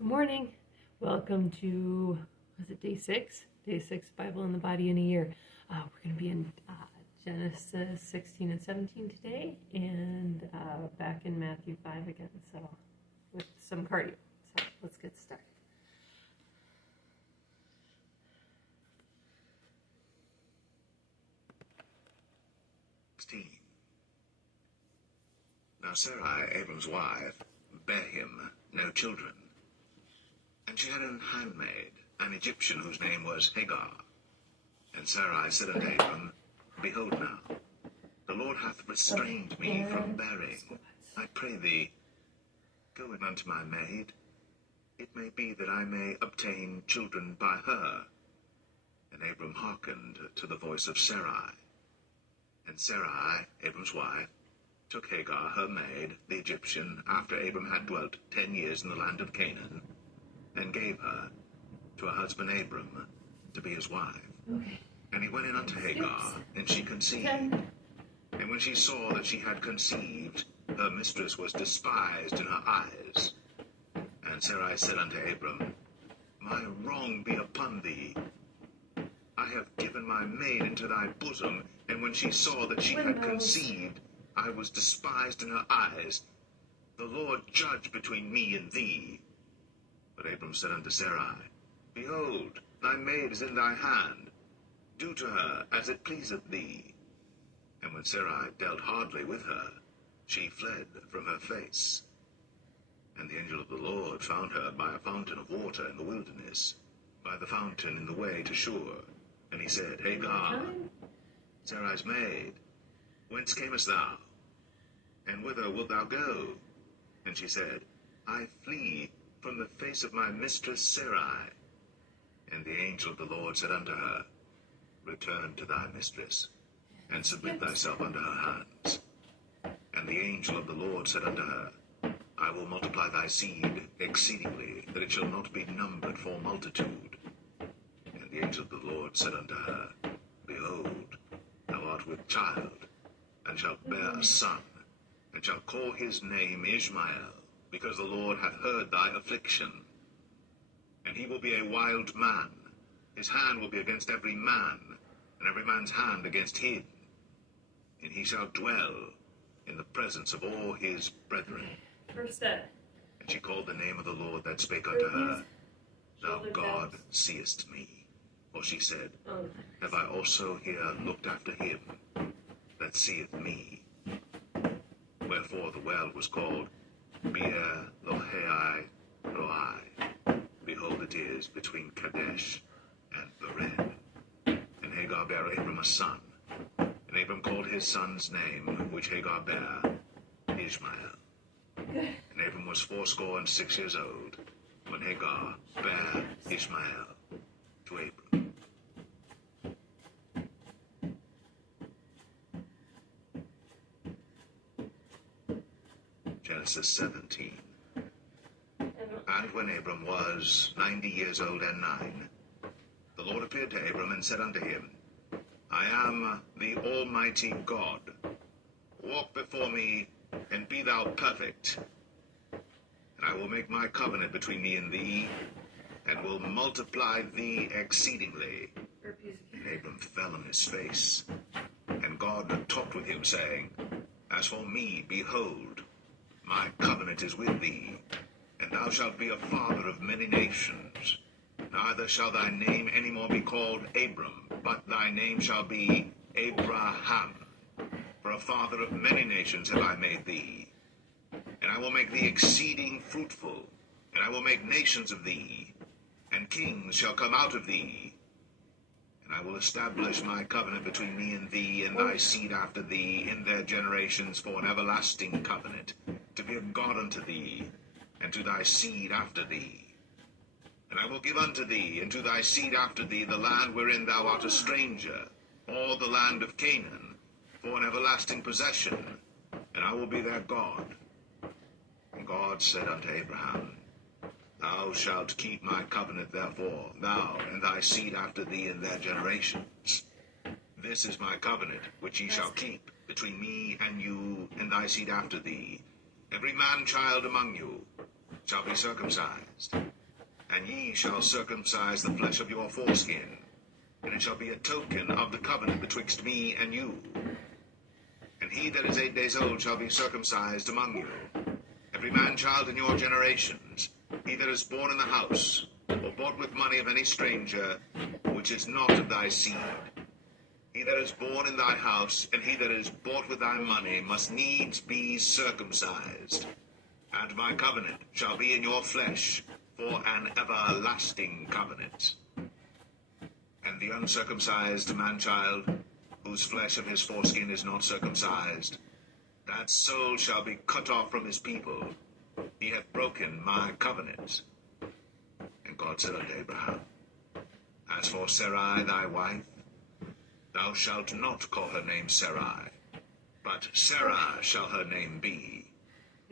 Good morning. Welcome to, was it day 6? Day 6, Bible in the Body in a Year. We're going to be in Genesis 16 and 17 today, and back in Matthew 5 again, so with some cardio. So let's get started. Now Sarai, Abram's wife, bare him no children. And she had an handmaid, an Egyptian, whose name was Hagar. And Sarai said unto Abram, Behold now, the Lord hath restrained me from bearing. I pray thee, go in unto my maid. It may be that I may obtain children by her. And Abram hearkened to the voice of Sarai. And Sarai, Abram's wife, took Hagar, her maid, the Egyptian, after Abram had dwelt 10 years in the land of Canaan, and gave her to her husband Abram to be his wife. Okay. And he went in unto Hagar, and she conceived. And when she saw that she had conceived, her mistress was despised in her eyes. And Sarai said unto Abram, My wrong be upon thee. I have given my maid into thy bosom, and when she saw that she had conceived, I was despised in her eyes. The Lord judge between me and thee. But Abram said unto Sarai, Behold, thy maid is in thy hand. Do to her as it pleaseth thee. And when Sarai dealt hardly with her, she fled from her face. And the angel of the Lord found her by a fountain of water in the wilderness, by the fountain in the way to Shur. And he said, Hagar, Sarai's maid, whence camest thou? And whither wilt thou go? And she said, I flee from the face of my mistress Sarai. And the angel of the Lord said unto her, Return to thy mistress, and submit thyself unto her hands. And the angel of the Lord said unto her, I will multiply thy seed exceedingly, that it shall not be numbered for multitude. And the angel of the Lord said unto her, Behold, thou art with child, and shalt bear a son, and shalt call his name Ishmael, because the Lord hath heard thy affliction. And he will be a wild man. His hand will be against every man, and every man's hand against him. And he shall dwell in the presence of all his brethren. First step. And she called the name of the Lord that spake unto her, Thou God seest me. For she said, Have I also here looked after him that seeth me? Wherefore the well was called Beer Lohai Roi. Behold, it is between Kadesh and Bered. And Hagar bare Abram a son. And Abram called his son's name, which Hagar bare, Ishmael. And Abram was 86 years old, when Hagar bare Ishmael to Abram. Genesis 17. And when Abram was 90 years old and 9, the Lord appeared to Abram and said unto him, I am the Almighty God. Walk before me, and be thou perfect. And I will make my covenant between me and thee, and will multiply thee exceedingly. And Abram fell on his face. And God talked with him, saying, As for me, behold, my covenant is with thee, and thou shalt be a father of many nations. Neither shall thy name any more be called Abram, but thy name shall be Abraham. For a father of many nations have I made thee. And I will make thee exceeding fruitful, and I will make nations of thee, and kings shall come out of thee. And I will establish my covenant between me and thee, and thy seed after thee, in their generations, for an everlasting covenant, to be a God unto thee, and to thy seed after thee. And I will give unto thee, and to thy seed after thee, the land wherein thou art a stranger, all the land of Canaan, for an everlasting possession, and I will be their God. And God said unto Abraham, Thou shalt keep my covenant, therefore, thou and thy seed after thee in their generations. This is my covenant, which ye shall keep, between me and you and thy seed after thee. Every man-child among you shall be circumcised. And ye shall circumcise the flesh of your foreskin, and it shall be a token of the covenant betwixt me and you. And he that is 8 days old shall be circumcised among you, every man-child in your generations, he that is born in the house, or bought with money of any stranger, which is not of thy seed. He that is born in thy house, and he that is bought with thy money, must needs be circumcised. And my covenant shall be in your flesh, for an everlasting covenant. And the uncircumcised man-child, whose flesh of his foreskin is not circumcised, that soul shall be cut off from his people. He hath broken my covenant. And God said unto Abraham, As for Sarai thy wife, thou shalt not call her name Sarai, but Sarah shall her name be.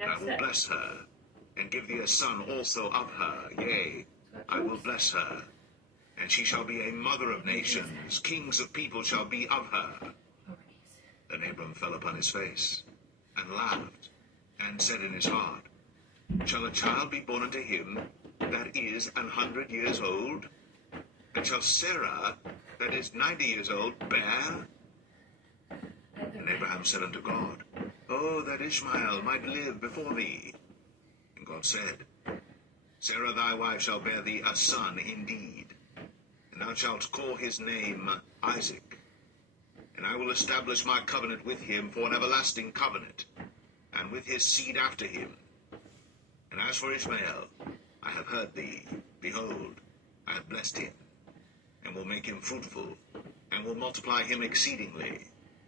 And I will bless her, and give thee a son also of her. Yea, I will bless her, and she shall be a mother of nations. Kings of people shall be of her. Then Abram fell upon his face, and laughed, and said in his heart, Shall a child be born unto him that is 100 years old? And shall Sarah, that is 90 years old, bear? And Abraham said unto God, Oh, that Ishmael might live before thee. And God said, Sarah thy wife shall bear thee a son indeed, and thou shalt call his name Isaac. And I will establish my covenant with him for an everlasting covenant, and with his seed after him. And as for Ishmael, I have heard thee. Behold, I have blessed him, and will make him fruitful, and will multiply him exceedingly.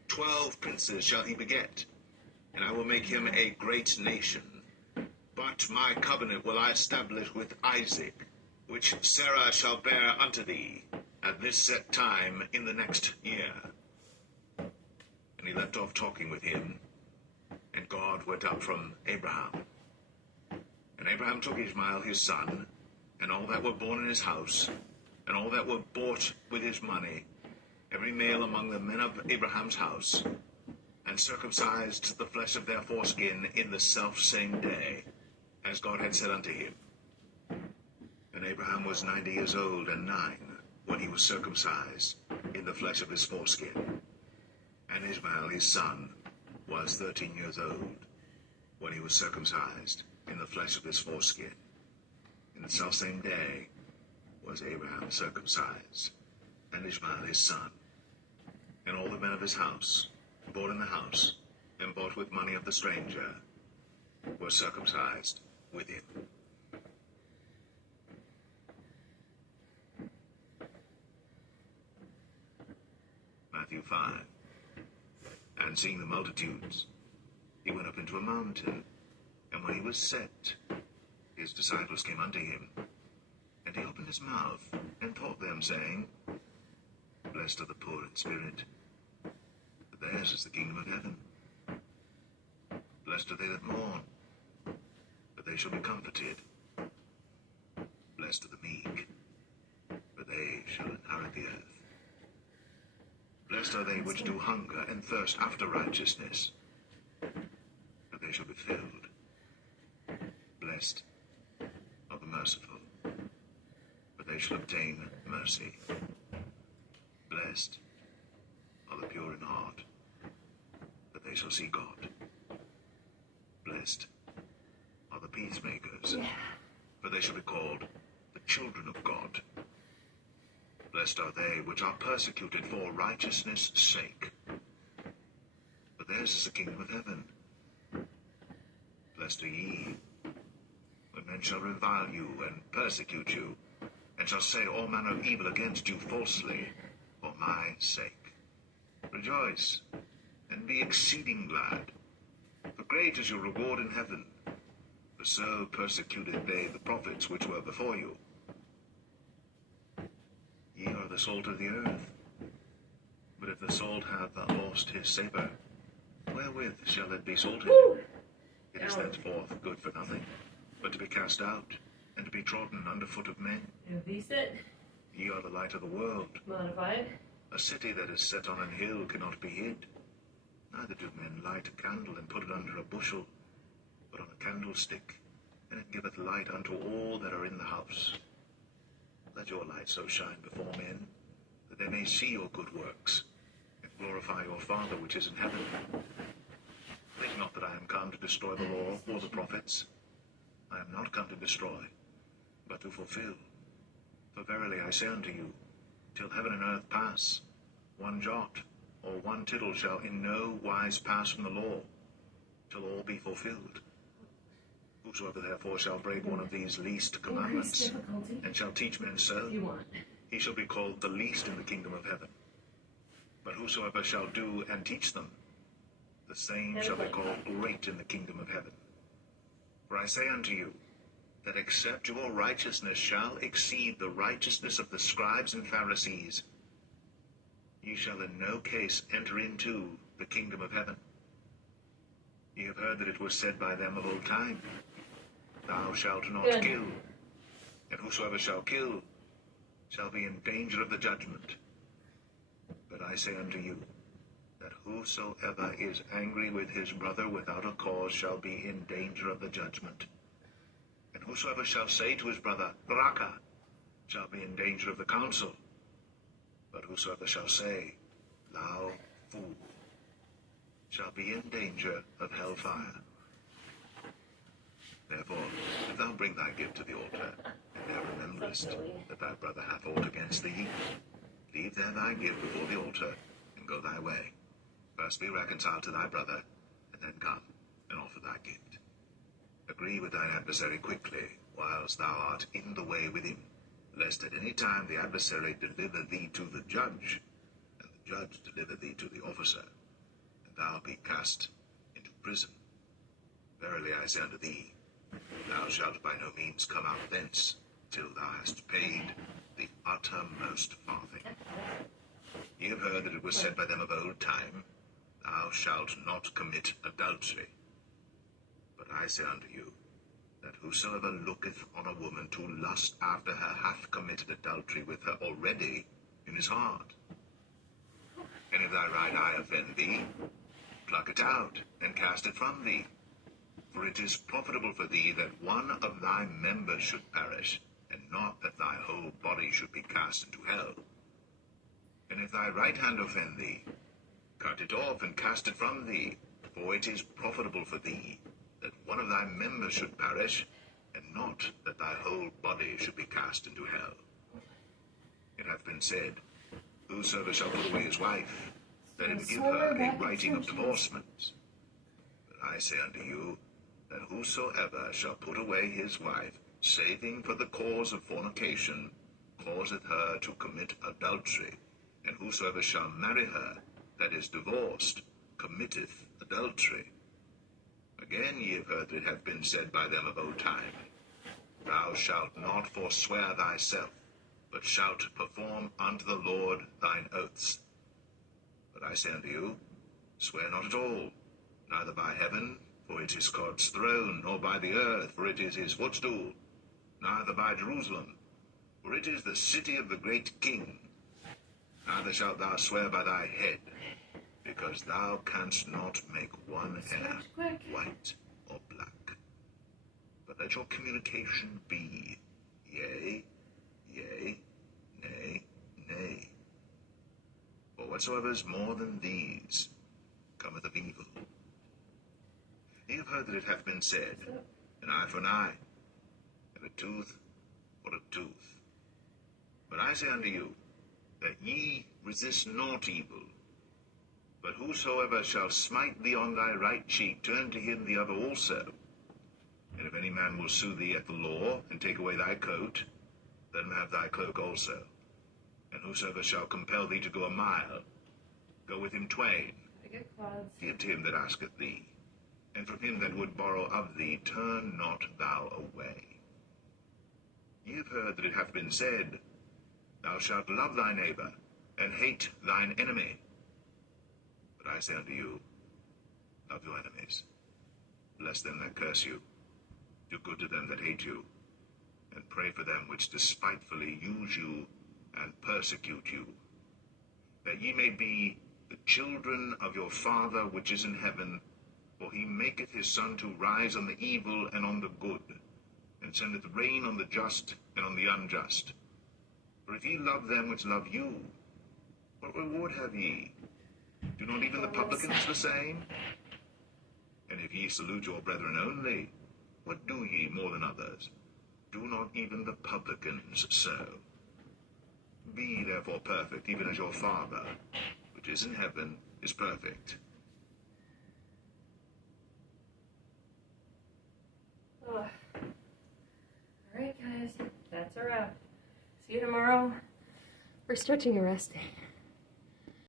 12 princes shall he beget, and I will make him a great nation. But my covenant will I establish with Isaac, which Sarah shall bear unto thee at this set time in the next year. And he left off talking with him, and God went up from Abraham. And Abraham took Ishmael his son, and all that were born in his house, and all that were bought with his money, every male among the men of Abraham's house, and circumcised the flesh of their foreskin in the selfsame day, as God had said unto him. And Abraham was 90 years old and 9 when he was circumcised in the flesh of his foreskin. And Ishmael his son was 13 years old when he was circumcised in the flesh of his foreskin. In the selfsame day was Abraham circumcised, and Ishmael his son, and all the men of his house, born in the house, and bought with money of the stranger, were circumcised with him. Matthew 5. And seeing the multitudes, he went up into a mountain, and when he was set, his disciples came unto him. And he opened his mouth, and taught them, saying, Blessed are the poor in spirit, for theirs is the kingdom of heaven. Blessed are they that mourn, for they shall be comforted. Blessed are the meek, for they shall inherit the earth. Blessed are they which do hunger and thirst after righteousness, for they shall be filled. Blessed are the merciful, for they shall obtain mercy. Blessed are the pure in heart, for they shall see God. Blessed are the peacemakers, for they shall be called the children of God. Blessed are they which are persecuted for righteousness' sake, for theirs is the kingdom of heaven. Blessed are ye, when men shall revile you and persecute you, and shall say all manner of evil against you falsely, for my sake. Rejoice, and be exceeding glad, for great is your reward in heaven. For so persecuted they the prophets which were before you. Ye are the salt of the earth. But if the salt hath lost his savour, wherewith shall it be salted? It is thenceforth good for nothing, but to be cast out, and to be trodden under foot of men. Ye are the light of the world. Modified. A city that is set on an hill cannot be hid. Neither do men light a candle and put it under a bushel, but on a candlestick, and it giveth light unto all that are in the house. Let your light so shine before men, that they may see your good works, and glorify your Father which is in heaven. Think not that I am come to destroy the law or the prophets. I am not come to destroy, but to fulfill. For verily I say unto you, till heaven and earth pass, one jot or one tittle shall in no wise pass from the law, till all be fulfilled. Whosoever therefore shall break one of these least commandments, and shall teach men so, he shall be called the least in the kingdom of heaven. But whosoever shall do and teach them, the same shall be called great in the kingdom of heaven. For I say unto you, that except your righteousness shall exceed the righteousness of the scribes and Pharisees, ye shall in no case enter into the kingdom of heaven. Ye have heard that it was said by them of old time, Thou shalt not kill, and whosoever shall kill shall be in danger of the judgment. But I say unto you, that whosoever is angry with his brother without a cause shall be in danger of the judgment. And whosoever shall say to his brother, Raka, shall be in danger of the council. But whosoever shall say, Thou fool, shall be in danger of hellfire. Therefore, if thou bring thy gift to the altar, and there rememberest that thy brother hath aught against thee, leave there thy gift before the altar, and go thy way. First be reconciled to thy brother, and then come and offer thy gift. Agree with thine adversary quickly, whilst thou art in the way with him, lest at any time the adversary deliver thee to the judge, and the judge deliver thee to the officer, and thou be cast into prison. Verily I say unto thee, thou shalt by no means come out thence, till thou hast paid the uttermost farthing. Ye have heard that it was said by them of old time, Thou shalt not commit adultery. But I say unto you, that whosoever looketh on a woman to lust after her hath committed adultery with her already in his heart. And if thy right eye offend thee, pluck it out, and cast it from thee. For it is profitable for thee that one of thy members should perish, and not that thy whole body should be cast into hell. And if thy right hand offend thee, cut it off, and cast it from thee. For it is profitable for thee that one of thy members should perish, and not that thy whole body should be cast into hell. It hath been said, Whosoever shall put away his wife, let him give her a writing of divorcement. But I say unto you, that whosoever shall put away his wife, saving for the cause of fornication, causeth her to commit adultery. And whosoever shall marry her, that is divorced, committeth adultery. Again ye have heard that it hath been said by them of old time, Thou shalt not forswear thyself, but shalt perform unto the Lord thine oaths. But I say unto you, swear not at all, neither by heaven, for it is God's throne, nor by the earth, for it is his footstool, neither by Jerusalem, for it is the city of the great King. Neither shalt thou swear by thy head, because thou canst not make one hair white or black. But let your communication be yea, yea, nay, nay. For whatsoever is more than these cometh of evil. Ye have heard that it hath been said, An eye for an eye, and a tooth for a tooth. But I say unto you, that ye resist not evil, but whosoever shall smite thee on thy right cheek, turn to him the other also. And if any man will sue thee at the law, and take away thy coat, let him have thy cloak also. And whosoever shall compel thee to go a mile, go with him twain. Give to him that asketh thee, and from him that would borrow of thee, turn not thou away. Ye have heard that it hath been said, Thou shalt love thy neighbor, and hate thine enemy. But I say unto you, love your enemies, bless them that curse you, do good to them that hate you, and pray for them which despitefully use you and persecute you, that ye may be the children of your Father which is in heaven, for he maketh his sun to rise on the evil and on the good, and sendeth rain on the just and on the unjust. For if ye love them which love you, what reward have ye? Do not even the publicans the same? And if ye salute your brethren only, what do ye more than others? Do not even the publicans so? Be therefore perfect, even as your Father, which is in heaven, is perfect. Oh. Alright guys, that's a wrap. See you tomorrow for stretching and resting.